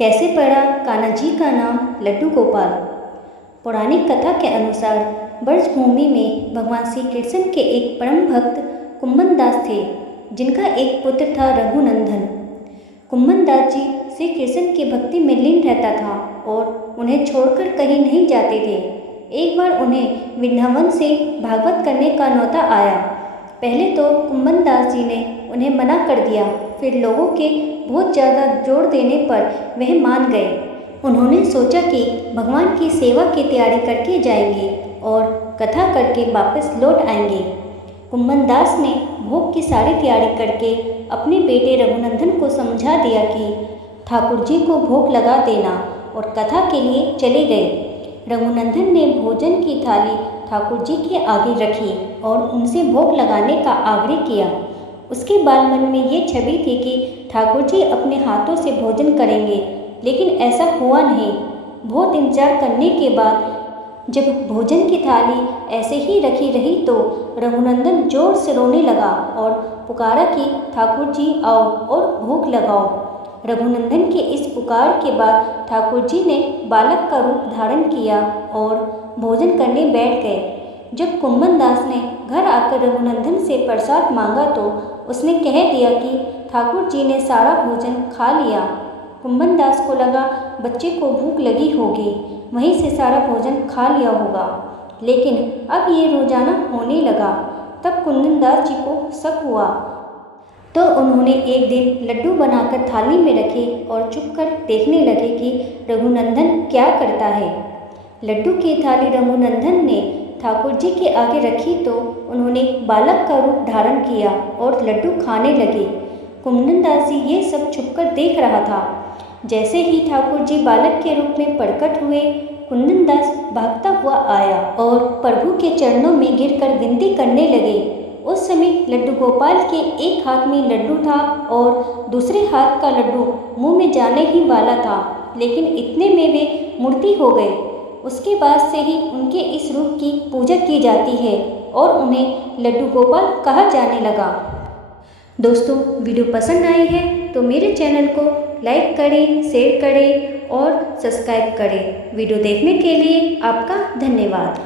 कैसे पड़ा कान्हा जी का नाम लड्डू गोपाल। पौराणिक कथा के अनुसार ब्रजभूमि में भगवान श्री कृष्ण के एक परम भक्त कुम्भनदास थे, जिनका एक पुत्र था रघुनंदन। कुम्भनदास जी श्री कृष्ण की भक्ति में लीन रहता था और उन्हें छोड़कर कहीं नहीं जाते थे। एक बार उन्हें वृंदावन से भागवत करने का न्योता आया। पहले तो कुम्भनदास जी ने उन्हें मना कर दिया, फिर लोगों के बहुत ज़्यादा जोर देने पर वह मान गए। उन्होंने सोचा कि भगवान की सेवा की तैयारी करके जाएंगे और कथा करके वापस लौट आएंगे। कुम्भनदास ने भोग की सारी तैयारी करके अपने बेटे रघुनंदन को समझा दिया कि ठाकुर जी को भोग लगा देना और कथा के लिए चले गए। रघुनंदन ने भोजन की थाली ठाकुर जी के आगे रखी और उनसे भोग लगाने का आग्रह किया। उसके बाल मन में ये छवि थी कि ठाकुर जी अपने हाथों से भोजन करेंगे, लेकिन ऐसा हुआ नहीं। बहुत इंतजार करने के बाद जब भोजन की थाली ऐसे ही रखी रही तो रघुनंदन जोर से रोने लगा और पुकारा कि ठाकुर जी आओ और भोग लगाओ। रघुनंदन के इस पुकार के बाद ठाकुर जी ने बालक का रूप धारण किया और भोजन करने बैठ गए। जब कुम्भनदास ने घर आकर रघुनंदन से प्रसाद मांगा तो उसने कह दिया कि ठाकुर जी ने सारा भोजन खा लिया। कुम्भनदास को लगा बच्चे को भूख लगी होगी, वहीं से सारा भोजन खा लिया होगा, लेकिन अब ये रोजाना होने लगा। तब कुम्भनदास जी को शक हुआ तो उन्होंने एक दिन लड्डू बनाकर थाली में रखे और चुप कर देखने लगे कि रघुनंदन क्या करता है। लड्डू की थाली रघुनंदन ने ठाकुर जी के आगे रखी तो उन्होंने बालक का रूप धारण किया और लड्डू खाने लगे। कुम्भनदास जी ये सब छुपकर देख रहा था। जैसे ही ठाकुर जी बालक के रूप में प्रकट हुए, कुम्भनदास भागता हुआ आया और प्रभु के चरणों में गिरकर विनती करने लगे। उस समय लड्डू गोपाल के एक हाथ में लड्डू था और दूसरे हाथ का लड्डू मुंह में जाने ही वाला था, लेकिन इतने में वे मूर्ति हो गए। उसके बाद से ही उनके इस रूप की पूजा की जाती है और उन्हें लड्डू गोपाल कहा जाने लगा। दोस्तों, वीडियो पसंद आई है तो मेरे चैनल को लाइक करें, शेयर करें और सब्सक्राइब करें। वीडियो देखने के लिए आपका धन्यवाद।